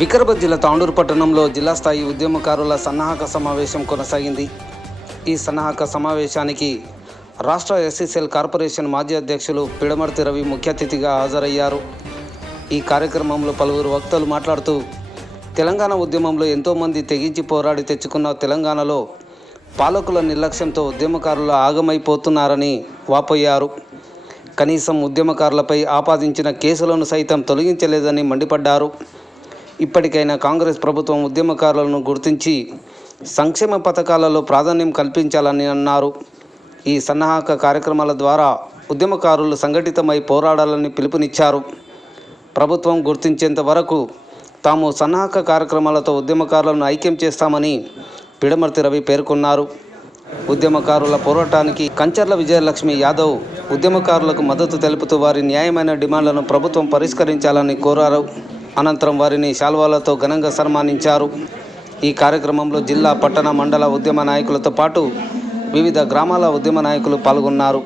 వికారాబాద్ జిల్లా తాండూరు పట్టణంలో జిల్లా స్థాయి ఉద్యమకారుల సన్నాహక సమావేశం కొనసాగింది. ఈ సన్నాహక సమావేశానికి రాష్ట్ర ఎస్సీసెల్ కార్పొరేషన్ మాజీ అధ్యక్షులు పిడమర్తి రవి ముఖ్య అతిథిగా హాజరయ్యారు. ఈ కార్యక్రమంలో పలువురు వక్తలు మాట్లాడుతూ తెలంగాణ ఉద్యమంలో ఎంతోమంది తెగించి పోరాడి తెచ్చుకున్న తెలంగాణలో పాలకుల నిర్లక్ష్యంతో ఉద్యమకారులు ఆగమైపోతున్నారని వాపోయారు. కనీసం ఉద్యమకారులపై ఆపాదించిన కేసులను సైతం తొలగించలేదని మండిపడ్డారు. ఇప్పటికైనా కాంగ్రెస్ ప్రభుత్వం ఉద్యమకారులను గుర్తించి సంక్షేమ పథకాలలో ప్రాధాన్యం కల్పించాలని అన్నారు. ఈ సన్నాహక కార్యక్రమాల ద్వారా ఉద్యమకారులు సంఘటితమై పోరాడాలని పిలుపునిచ్చారు. ప్రభుత్వం గుర్తించేంత వరకు తాము సన్నాహక కార్యక్రమాలతో ఉద్యమకారులను ఐక్యం చేస్తామని పిడమర్తి రవి పేర్కొన్నారు. ఉద్యమకారుల పోరాటానికి కంచర్ల విజయలక్ష్మి యాదవ్ ఉద్యమకారులకు మద్దతు తెలుపుతూ వారి న్యాయమైన డిమాండ్లను ప్రభుత్వం పరిష్కరించాలని కోరారు. అనంతరం వారిని శాల్వాలతో ఘనంగా సన్మానించారు. ఈ కార్యక్రమంలో జిల్లా, పట్టణ, మండల ఉద్యమ నాయకులతో పాటు వివిధ గ్రామాల ఉద్యమ నాయకులు పాల్గొన్నారు.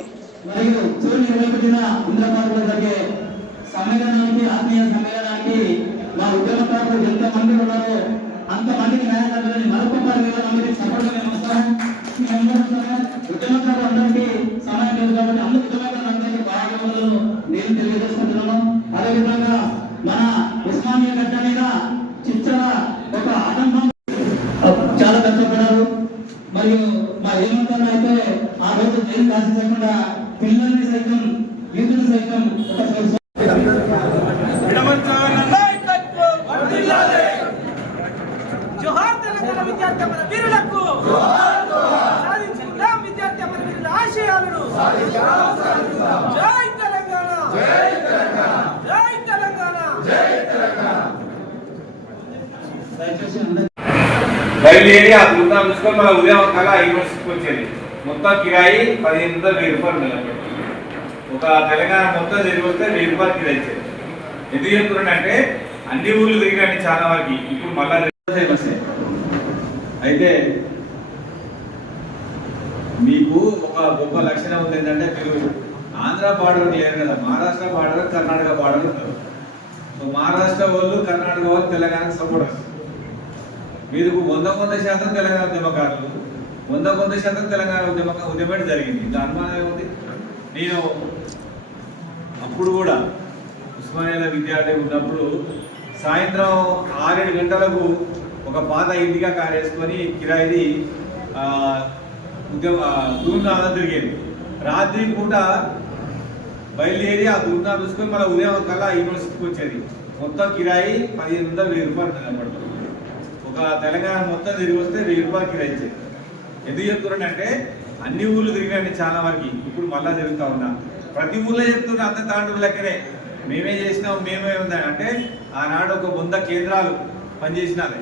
చాలా కష్టపడ్డారు. మరియు మా హేమంత్ అయితే ఆ రోజు జైలు కాసేయకుండా పిల్లల్ని సైతం యూతులు సైతం బయలుదేరి ఆ దూరం చూసుకొని మన ఉదయం కల్లా యూనివర్సిటీకి వచ్చేది. మొత్తం కిరాయి 15,000 రూపాయలు నిలబడి ఒక తెలంగాణ మొత్తం తిరిగి వస్తే 1000 రూపాయలు కిరాయి ఇచ్చేది. ఎందుకు చెప్తున్నానంటే అన్ని ఊళ్ళు తిరిగాండి చాలా వరకు. ఇప్పుడు మళ్ళీ ఫేమస్ అయితే మీకు ఒక గొప్ప లక్షణం ఉంది ఏంటంటే మీరు ఆంధ్ర బార్డర్ లేరు కదా, మహారాష్ట్ర బార్డర్, కర్ణాటక బార్డర్ ఉంటారు. సో మహారాష్ట్ర వాళ్ళు, కర్ణాటక వాళ్ళు తెలంగాణకు సపోర్ట్. మీరు 100% తెలంగాణ ఉద్యమకారులు, 100% తెలంగాణ ఉద్యమం జరిగింది. ఇంకా అనుమానం ఏముంది? నేను అప్పుడు కూడా ఉస్మానియాలో విద్యార్థి ఉన్నప్పుడు సాయంత్రం 6-7 గంటలకు ఒక పాత ఇంటిగా కారు వేసుకొని కిరాయిది దూర్నాథ తిరిగేది. రాత్రి పూట బయలుదేరి ఆ దూర్నాథ చూసుకొని మళ్ళీ ఉదయం కల్లా యూనివర్సిటీకి వచ్చేది. మొత్తం కిరాయి 15,000 రూపాయలు నిలబడుతుంది. ఒక తెలంగాణ మొత్తం తిరిగి వస్తే 1000 రూపాయలు కిరాయి ఇచ్చేది. ఎందుకు చెప్తున్నానంటే అన్ని ఊళ్ళు తిరిగినండి చాలా వరకు. ఇప్పుడు మళ్ళా తిరుగుతా ఉన్నా. ప్రతి ఊళ్ళో చెప్తున్నా అంత తాండూరు లెక్కనే మేమే చేసినాం, మేమే ఉందా అంటే ఆనాడు ఒక 100 కేంద్రాలు పనిచేసినారు.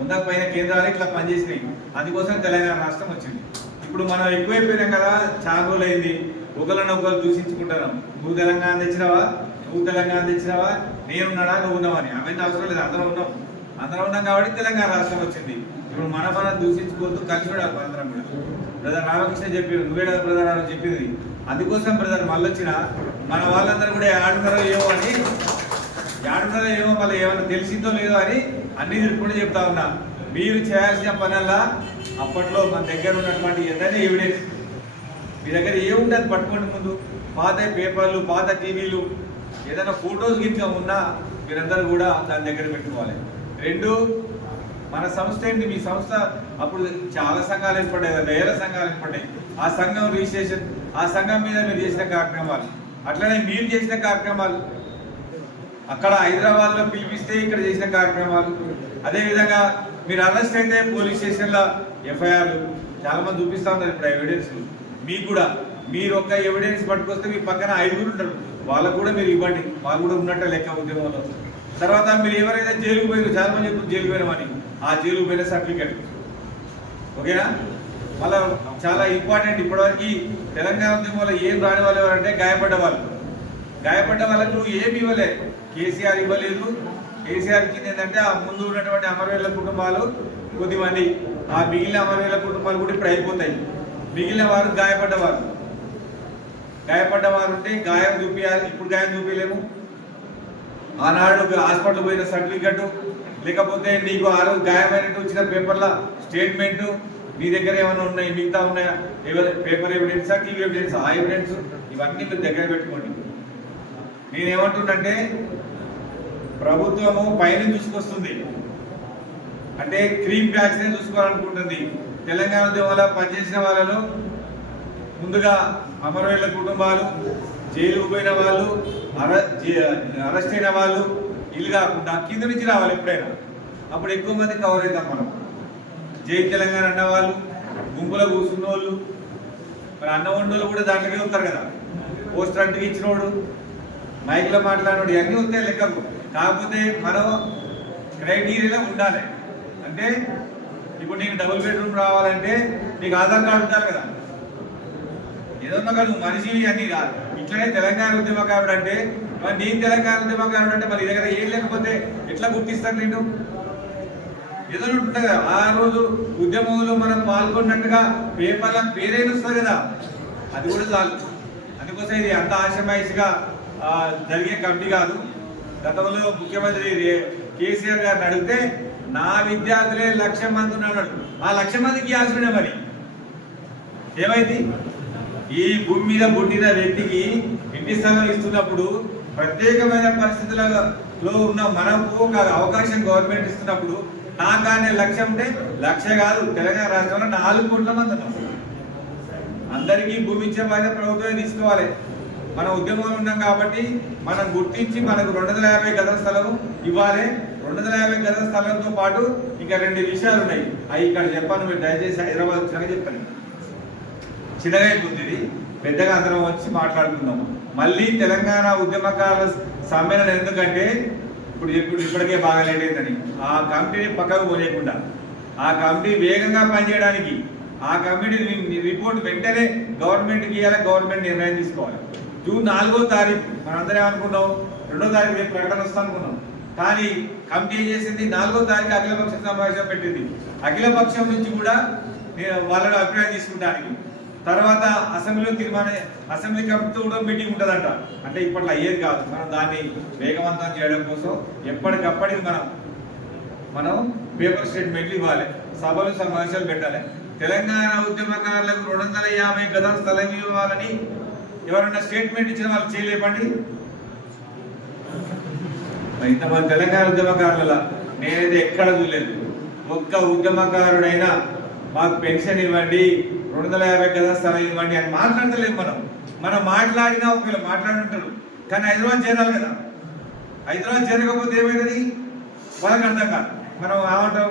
100 పైన కేంద్రాలు ఇట్లా పనిచేసినాయి. అందుకోసం తెలంగాణ రాష్ట్రం వచ్చింది. ఇప్పుడు మనం ఎక్కువైపోయినాం కదా, చాలా రోజులు అయింది. ఒకరు దూషించుకుంటున్నాం. నువ్వు తెలంగాణ తెచ్చినావా, నువ్వు తెలంగాణ తెచ్చినావా, నేనున్నాడా, నువ్వు ఉన్నావని. అవన్నీ అవసరం లేదు. అందరం ఉన్నాం కాబట్టి తెలంగాణ రాష్ట్రం వచ్చింది. ఇప్పుడు మనం దూషించుకోవద్దు, కలిసి కూడా అందరం కూడా. బ్రదర్ రామకృష్ణ చెప్పారు, నువ్వే కదా బ్రదర్ అని చెప్పింది. అందుకోసం బ్రదర్ మళ్ళీ వచ్చిన మన వాళ్ళందరూ కూడా ఆడున్నారో ఏమో మళ్ళీ ఏమన్నా తెలిసిందో లేదో అని అన్ని తిరుగుకుంటూ చెప్తా ఉన్నా. మీరు చేయాల్సిన పనల్లా అప్పట్లో మన దగ్గర ఉన్నటువంటి ఏదైనా ఎవిడెన్స్ మీ దగ్గర ఏముండదు పట్టుకోండి. ముందు పాత పేపర్లు, పాత టీవీలు, ఏదైనా ఫొటోస్ గిట్ట ఉన్నా మీరందరూ కూడా దాని దగ్గర పెట్టుకోవాలి. 2, మన సంస్థ ఏంటి? మీ సంస్థ అప్పుడు చాలా సంఘాలు ఏర్పడ్డాయి, వేల సంఘాలు ఏర్పడ్డాయి. ఆ సంఘం రిజిస్ట్రేషన్, ఆ సంఘం మీద మీరు చేసిన కార్యక్రమాలు, అట్లనే మీరు చేసిన కార్యక్రమాలు, అక్కడ హైదరాబాద్లో పిలిపిస్తే ఇక్కడ చేసిన కార్యక్రమాలు, అదేవిధంగా మీరు అరెస్ట్ అయితే పోలీస్ స్టేషన్లో ఎఫ్ఐఆర్లు చాలా మంది చూపిస్తూ ఉన్నారు. ఇప్పుడు ఎవిడెన్స్ మీకు కూడా, మీరు ఒక్క ఎవిడెన్స్ పట్టుకొస్తే మీ పక్కన 5 ఉంటారు, వాళ్ళకు కూడా మీరు ఇవ్వండి. వాళ్ళు కూడా ఉన్నట్టే లెక్క ఉద్యమంలో. తర్వాత మీరు ఎవరైతే జైలుకు పోయారు, చాలా మంది చెప్తారు జైలుకు పోయినామని, ఆ జైలుకు పోయిన సర్టిఫికెట్ ఓకేనా. మళ్ళీ చాలా ఇంపార్టెంట్, ఇప్పటివరకు తెలంగాణ ఉద్యమంలో ఏం రాని వాళ్ళు ఎవరంటే గాయపడ్డ వాళ్ళకు ఏమి ఇవ్వలే. కేసీఆర్ ఇవ్వలేదు. కేసీఆర్ కింద ఏంటంటే ఆ ముందు ఉన్నటువంటి అమరవీరుల కుటుంబాలు కొద్దిమంది, ఆ మిగిలిన అమరవీరుల కుటుంబాలు కూడా ఇప్పుడు అయిపోతాయి. మిగిలిన వారు గాయపడ్డ వారు ఉంటే గాయం చూపించాలి. ఇప్పుడు గాయం చూపించలేము. ఆనాడు హాస్పిటల్ పోయిన సర్టిఫికెట్, లేకపోతే నీకు ఆ రోజు గాయమైనట్టు వచ్చిన పేపర్ల స్టేట్మెంటు మీ దగ్గర ఏమైనా ఉన్నాయి, మిగతా ఉన్నాయా, పేపర్ ఎవిడెన్సా, టీవీ ఎవిడెన్స్, ఆ ఎవిడెన్స్ ఇవన్నీ మీరు దగ్గర పెట్టుకోండి. నేనేమంటున్నంటే ప్రభుత్వము పైన చూసుకొస్తుంది, అంటే క్రీమ్ ప్యాక్స్నే చూసుకోవాలనుకుంటుంది. తెలంగాణ ఉద్యమంలో పనిచేసిన వాళ్ళలో ముందుగా అమరవీరుల కుటుంబాలు, జైలుకు పోయిన వాళ్ళు, అరెస్ట్ అయిన వాళ్ళు ఇల్లు కాకుండా కింద నుంచి రావాలి ఎప్పుడైనా. అప్పుడు ఎక్కువ మంది కవర్ అవుతాం మనం. జై తెలంగాణ అన్నవాళ్ళు, గుంపులో కూర్చున్న వాళ్ళు, మరి అన్న వండోళ్ళు కూడా దాంట్లోనే వస్తారు కదా. పోస్టర్ అంటికి ఇచ్చినోడు, మైక్లో మాట్లాడినోడు ఇవన్నీ వస్తాయి లెక్కకు. కాకపోతే మనం క్రైటీరియాలో ఉండాలి. అంటే ఇప్పుడు నీకు డబుల్ బెడ్రూమ్ రావాలంటే నీకు ఆధార్ కార్డు ఉండాలి కదా. ఏదో నువ్వు మనిషివి అన్నీ కాదు. ఇట్లనే తెలంగాణ ఉద్యమకారుడు అంటే, మరి నేను తెలంగాణ ఉద్యమకారుడు అంటే మరి దగ్గర ఏం లేకపోతే ఎట్లా గుర్తిస్తాను నేను? ఏదో ఉంటుంది కదా. ఆ రోజు ఉద్యమంలో మనం పాల్గొన్నట్టుగా పేపర్ల పేరైనా వస్తుంది కదా, అది కూడా చాలు. అందుకోసం ఇది అంత ఆశమాయిషిగా జరిగే కమిటీ కాదు. గతంలో ముఖ్యమంత్రి కేసీఆర్ గారిని అడిగితే నా విద్యార్థులే 1,00,000 మంది ఉన్నాడు, ఆ 1,00,000 మందికి ఇవ్వాల్సిందే. మరి ఏమైంది? ఈ భూమి మీద పుట్టిన వ్యక్తికి ఇంటి స్థలం ఇస్తున్నప్పుడు, ప్రత్యేకమైన పరిస్థితులలో ఉన్న మనకు ఒక అవకాశం గవర్నమెంట్ ఇస్తున్నప్పుడు, నాకానే 1,00,000 ఉంటే 1,00,000 కాదు, తెలంగాణ రాష్ట్రంలో 4 కోట్ల మంది ఉన్నాం. అందరికీ భూమి ఇచ్చే బాధ్యత ప్రభుత్వమే తీసుకోవాలి. మన ఉద్యమంలో ఉన్నాం కాబట్టి మనం గుర్తించి మనకు 250 గజాల స్థలం ఇవ్వాలి. 250 గజాల స్థలంతో పాటు ఇంకా 2 విషయాలు ఉన్నాయి. అవి ఇక్కడ చెప్పాను. మీరు దయచేసి హైదరాబాద్ వచ్చినాక చెప్తాను. చిన్నగా అయిపోతుంది, పెద్దగా అందరం వచ్చి మాట్లాడుకుందాం. మళ్ళీ తెలంగాణ ఉద్యమకారుల సమ్మేళనం ఎందుకంటే ఇప్పటికే బాగా లేట్ అయిందని ఆ కమిటీని పక్కకు పోలేకుండా, ఆ కమిటీ వేగంగా పనిచేయడానికి, ఆ కమిటీ రిపోర్ట్ వెంటనే గవర్నమెంట్కి ఇవ్వాలి. గవర్నమెంట్ నిర్ణయం తీసుకోవాలి. జూన్ 4వ తారీఖు మనందరం ఏమనుకున్నాం, 2వ తారీఖు రేపు ప్రకటన వస్తా అనుకున్నాం. కానీ కమిటీ ఏం చేసింది, 4వ తారీఖు అఖిలపక్ష సమావేశం పెట్టింది. అఖిలపక్షం నుంచి కూడా వాళ్ళ అభిప్రాయం తీసుకుంటానికి తర్వాత అసెంబ్లీ కమిటీతో కూడా మీటింగ్ ఉంటుందంట. అంటే ఇప్పట్లో అయ్యేది కాదు. మనం దాన్ని వేగవంతం చేయడం కోసం ఎప్పటికప్పటికి మనం పేపర్ స్టేట్మెంట్లు ఇవ్వాలి, సభలు సమావేశాలు పెట్టాలి. తెలంగాణ ఉద్యమకారులకు 250 గజాల స్థలం ఇవ్వాలని ఎవరన్నా స్టేట్మెంట్ ఇచ్చిన వాళ్ళు చేయలేపండి. ఇంతమంది తెలంగాణ ఉద్యమకారుల నేనైతే ఎక్కడ చూడలేదు. ఒక్క ఉద్యమకారుడైనా మాకు పెన్షన్ ఇవ్వండి, 250 గజాల స్థలం ఇవ్వండి అని మాట్లాడతలేము. మనం మాట్లాడినా ఒకవేళ మాట్లాడుంటారు, కానీ హైదరాబాద్ చేరాలి కదా. హైదరాబాద్ చేరకపోతే ఏమైంది వాళ్ళకి అర్థం కాదు. మనం ఏమంటాం,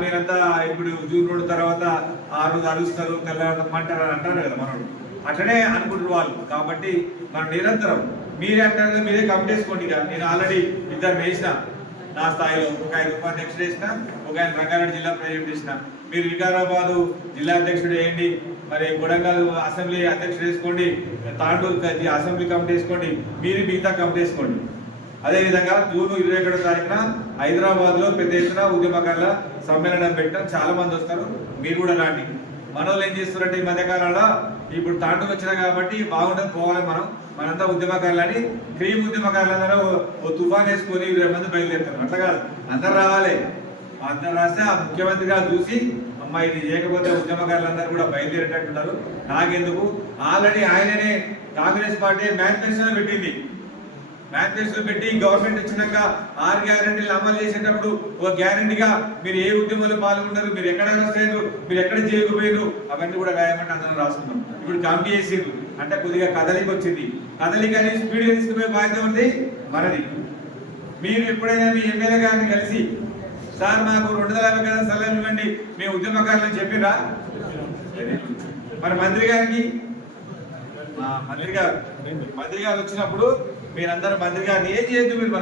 మీరంతా ఇప్పుడు జూన్ 2 తర్వాత ఆ రోజు అరుస్తారు, తెల్లమంటారు అని అంటారు కదా. మనం అట్లనే అనుకుంటారు వాళ్ళు. కాబట్టి మనం నిరంతరం మీరే అంటారు, మీరే కమిటీ వేసుకోండి. నేను ఆల్రెడీ 2 వేసిన నా స్థాయిలో. ఒక ఆయన ఉపాధ్యక్షుడు వేసిన, ఒక ఆయన రంగారెడ్డి జిల్లా ప్రెసిడెంట్ వేసిన. మీరు వికారాబాద్ జిల్లా అధ్యక్షుడు వేయండి, మరి కొడంగల్ అసెంబ్లీ అధ్యక్షుడు వేసుకోండి, తాండూరు అసెంబ్లీ కమిటీ వేసుకోండి, మీరు మిగతా కమిటీ వేసుకోండి. అదేవిధంగా జూన్ 21వ తారీఖున హైదరాబాద్లో పెద్ద ఎత్తున ఉద్యమకారుల సమ్మేళనం పెట్టడం, చాలా మంది వస్తారు, మీరు కూడా రండి. మనోళ్ళు ఏం చేస్తారంటే ఈ మధ్యకాలంలో ఇప్పుడు తాండూరు వచ్చినా కాబట్టి బాగుంటుంది, పోవాలి మనంతా ఉద్యమకారులని. క్రీమ్ ఉద్యమకారులందరూ ఓ తుఫాన్ వేసుకొని 20 మంది బయలుదేరుతారు. అట్లా కాదు, అందరు రావాలి. అందరు రాస్తే ఆ ముఖ్యమంత్రి గారు చూసి అమ్మ ఇది చేయకపోతే ఉద్యమకారులందరూ కూడా బయలుదేరేటట్టున్నారు. నాకెందుకు, ఆల్రెడీ ఆయననే కాంగ్రెస్ పార్టీ మేనిఫెస్టోలో పెట్టింది. మేనిఫెస్టో పెట్టి గవర్నమెంట్ వచ్చినాక 6 గ్యారెంటీలు అమలు చేసేటప్పుడు ఒక గ్యారెంటీగా మీరు ఏ ఉద్యమంలో పాల్గొన్నారు, మీరు ఎక్కడ వస్తారు, మీరు ఎక్కడ చేయకపోయారు, అవన్నీ కూడా రాయమంటే అందరం రాసుకున్నాం. ఇప్పుడు కమిటీ చేసిండ్రు అంటే కొద్దిగా కదలిక వచ్చింది. కదలికని స్పీడ్గా తీసుకుపోయే బాధ్యత ఉంది మనది. మీరు ఎప్పుడైనా మీ ఎమ్మెల్యే గారిని కలిసి సార్ మాకు 250 గజాల స్థలం ఇవ్వండి మేము ఉద్యమకారులని చెప్పిరా? మరి మంత్రి గారు వచ్చినప్పుడు మీరందరూ మంత్రి గారిని ఏం చేయొద్దు. మీరు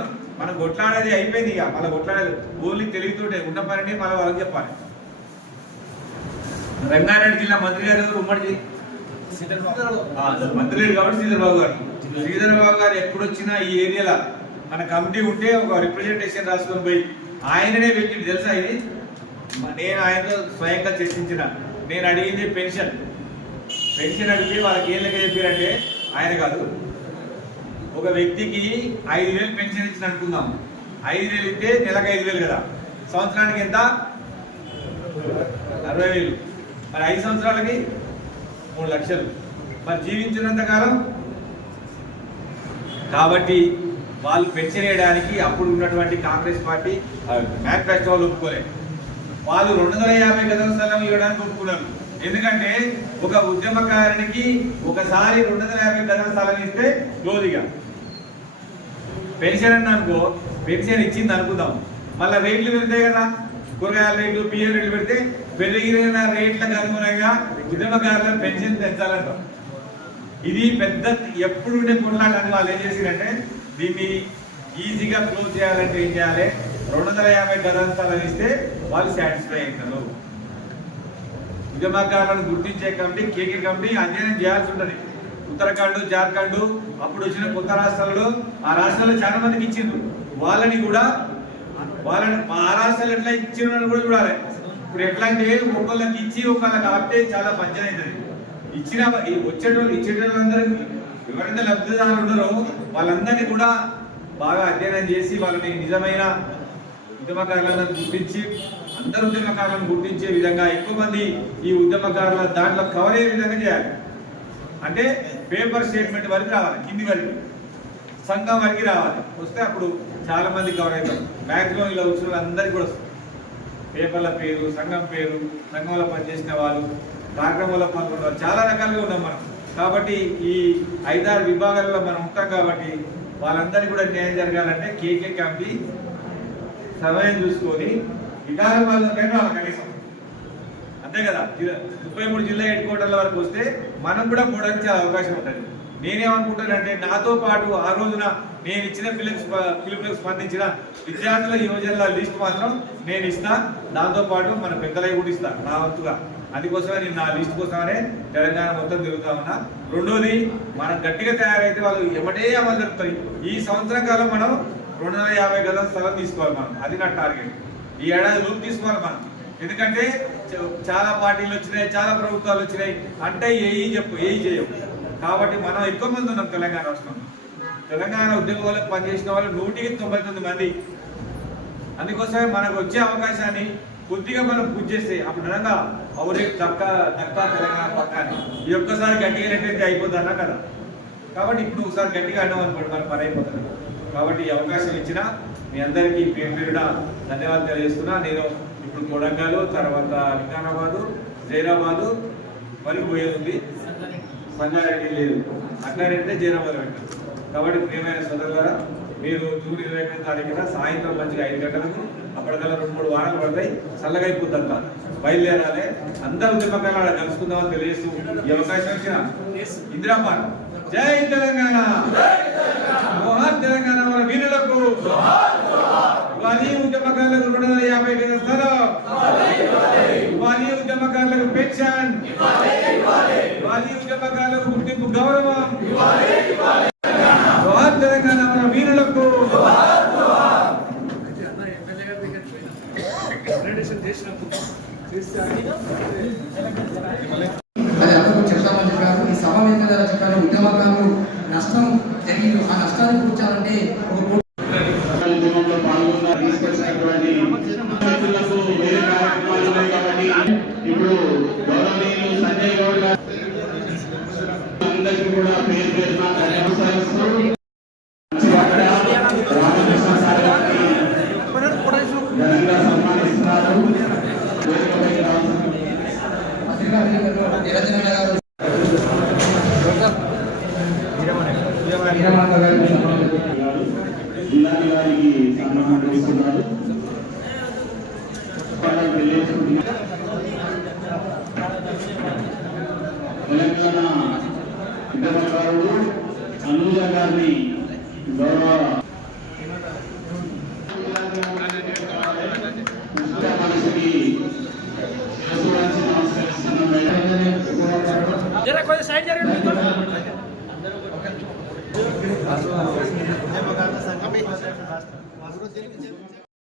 మనం కొట్లాడేది అయిపోయింది. ఇక మళ్ళీ కొట్లాడేది ఓన్లీ తెలివితోటే ఉన్న పనిని మళ్ళీ వాళ్ళకి చెప్పాలి. రంగారెడ్డి జిల్లా మంత్రి గారు ఉమ్మడి మంత్రి లేడు కాబట్టి శ్రీధరబాబు గారు ఎప్పుడు వచ్చినా ఈ ఏరియాలో మన కమిటీ ఉంటే ఒక రిప్రజెంటేషన్ రాసుకొని పోయి ఆయననే పెట్టింది. తెలుసా ఇది? నేను ఆయనతో స్వయంగా చర్చించిన. నేను అడిగింది పెన్షన్ అడిగి వాళ్ళకి ఏం లెక్క చెప్పారంటే, ఆయన కాదు, ఒక వ్యక్తికి 5,000 పెన్షన్ ఇచ్చిన అనుకుందాం. 5,000 ఇస్తే నెలకు 5,000 కదా, సంవత్సరానికి ఎంత 60,000. మరి 5 సంవత్సరాలకి 3 లక్షలు. మరి జీవించినంత కాలం కాబట్టి వాళ్ళు పెన్షన్ వేయడానికి అప్పుడు ఉన్నటువంటి కాంగ్రెస్ పార్టీ మేనిఫెస్టో వాళ్ళు ఒప్పుకోలేదు. వాళ్ళు 250 గజాల స్థలం ఇవ్వడానికి ఒప్పుకున్నారు. ఎందుకంటే ఒక ఉద్యమకారునికి ఒకసారి 250 గజాల స్థలం ఇస్తే జోదిగా పెన్షన్ అని అనుకో, పెన్షన్ ఇచ్చింది అనుకుందాం, మళ్ళీ రేట్లు పెడతాయి కదా, కూరగాయల రేట్లు బియ్యం రేట్లు పెడితే పెరిగిన రేట్లకు అనుగుణంగా ఉద్యమకారులకు పెన్షన్ పెంచాలంటాం. ఇది పెద్ద ఎప్పుడు ఉండే కొట్లాడని వాళ్ళు ఏం చేసిరంటే దీన్ని ఈజీగా క్లోజ్ చేయాలంటే ఏం చేయాలి, 250 గజాల స్థలం ఇస్తే వాళ్ళు సాటిస్ఫై అవుతారు. ఉద్యమకారులను గుర్తించే కమిటీ కేకే కమిటీ అధ్యయనం చేయాల్సి ఉంటుంది. ఉత్తరాఖండ్, జార్ఖండ్ అప్పుడు వచ్చిన కొత్త రాష్ట్రాల్లో ఆ రాష్ట్రాల్లో చాలా మందికి ఇచ్చిండ్రు. వాళ్ళని కూడా ఆ రాష్ట్రాలు ఎట్లా ఇచ్చిన కూడా చూడాలి. ఇప్పుడు ఎట్లా అంటే ఒకళ్ళకి ఇచ్చి ఒకళ్ళకి ఆపితే చాలా పంచాయతీ అవుతుంది. ఇచ్చేటోళ్ళందరికీ ఎవరైతే లబ్ధిదారులు ఉన్నారో వాళ్ళందరినీ కూడా బాగా అధ్యయనం చేసి వాళ్ళని నిజమైన ఉద్యమకారులను గుర్తించి అందరు ఉద్యమకారులను గుర్తించే విధంగా ఎక్కువ మంది ఈ ఉద్యమకారుల దాంట్లో కవర్ అయ్యే విధంగా చేయాలి. అంటే పేపర్ స్టేట్మెంట్ వరకు రావాలి, కింది వరకు సంఘం వరకు రావాలి. వస్తే అప్పుడు చాలా మంది కవర్ అవుతారు. మ్యాక్సిమం ఇలా వచ్చిన వాళ్ళందరికీ కూడా వస్తుంది. పేపర్ల పేరు, సంఘం పేరు, సంఘంలో పనిచేసిన వాళ్ళు, కార్యక్రమంలో పాల్గొన్న వాళ్ళు, చాలా రకాలుగా ఉన్నాం మనం. కాబట్టి ఈ 5-6 విభాగాల్లో మనం ఉంటాం. కాబట్టి వాళ్ళందరికీ కూడా న్యాయం జరగాలంటే కేకే కమిటీ సమయం చూసుకొని విధానం వాళ్ళకైనా కనీసం అంతే కదా, 33 జిల్లా హెడ్ క్వార్టర్ల వరకు వస్తే మనం కూడా పోవడానికి చాలా అవకాశం ఉంటుంది. నేనేమనుకుంటానంటే నాతో పాటు ఆ రోజున నేను ఇచ్చిన పిలుపులకు స్పందించిన విద్యార్థుల యువజనుల లిస్ట్ మాత్రం నేను ఇస్తా, దాంతో పాటు మన పెద్దలవి కూడా ఇస్తా నా వంతుగా. అందుకోసమే నేను నా లిస్ట్ కోసమనే తెలంగాణ మొత్తం తిరుగుతా ఉన్నా. రెండోది, మనం గట్టిగా తయారైతే వాళ్ళు ఎమ్మటే అమలు జరుగుతాయి. ఈ సంవత్సరం కాలం మనం 250 గజాల స్థలం తీసుకోవాలి మనం, అది నా టార్గెట్. ఈ ఏడాది లోపు తీసుకోవాలి మనం. ఎందుకంటే చాలా పార్టీలు వచ్చినాయి, చాలా ప్రభుత్వాలు వచ్చినాయి, అంటే ఏయి చేయవు. కాబట్టి మనం ఎక్కువ మంది ఉన్నాం తెలంగాణ రాష్ట్రంలో. తెలంగాణ ఉద్యోగాలకు పనిచేసిన వాళ్ళు 199 మంది. అందుకోసమే మనకు వచ్చే అవకాశాన్ని కొద్దిగా మనం పూర్తి చేస్తే అప్పుడు అనగా అవురే దక్కా తెలంగాణ పక్కని ఈ ఒక్కసారి గట్టిగా నెట్టయితే అయిపోద్ది అన్నా కదా. కాబట్టి ఇప్పుడు ఒకసారి గట్టిగా అన్నాం అనుకోండి మన పని అయిపోతుంది. కాబట్టి ఈ అవకాశం ఇచ్చిన మీ అందరికీ పేరున ధన్యవాదాలు తెలియజేస్తున్నా. నేను ఇప్పుడు కొడంగల్, తర్వాత నిజామాబాదు, జైరాబాదు వరకు పోయేది ఉంది. సంగారెడ్డి లేదు, సంగారెడ్డి జైరాబాద్ పెట్టారు. కాబట్టి ప్రియమైన సోదరులారా, మీరు జూన్ 21 తారీఖున సాయంత్రం మంచిగా 5 గంటలకు అప్పటికల్లా 2-3 వారాలు పడతాయి, చల్లగా అయిపోద్దంతా బయలుదేరాలి. అందరూ ఉద్యమకారులు కలుసుకుందామని తెలియజేస్తూ ఈ అవకాశం ఇచ్చిన ఇందిరాబాద్ జై తెలంగాణ, జోహార్ తెలంగాణ మన వీరులకు, ఇవాళ ఉద్యమకారులకు 250 గజాల స్థలం, ఇవాళ ఉద్యమకారులకు పెన్షన్, ఇవాళ ఉద్యమకారులకు గుర్తింపు గౌరవం, జోహార్ తెలంగాణ మన వీరులకు. అది అందరూ చెప్తామని చెప్పారు. ఈ సమావేశం ద్వారా చెప్పారు ఉద్యమకారులు నష్టం జరిగింది, ఆ నష్టాన్ని కూర్చాలంటే ఇప్పుడు గౌరవనీయులు సంజయ్ గౌడ్ గారు అందరికీ కూడా పేరు పేరున ధన్యవాదాలు. రామకృష్ణ సార్ గారిని ఘనంగా సన్మానిస్తున్నారు. జిల్లాని గారికి సన్మానం చేస్తున్నారు. తెలంగాణ ఉద్యమకారుడు అనుజ గారిని గౌరవ మనసుకి నమస్కరిస్తున్నాం.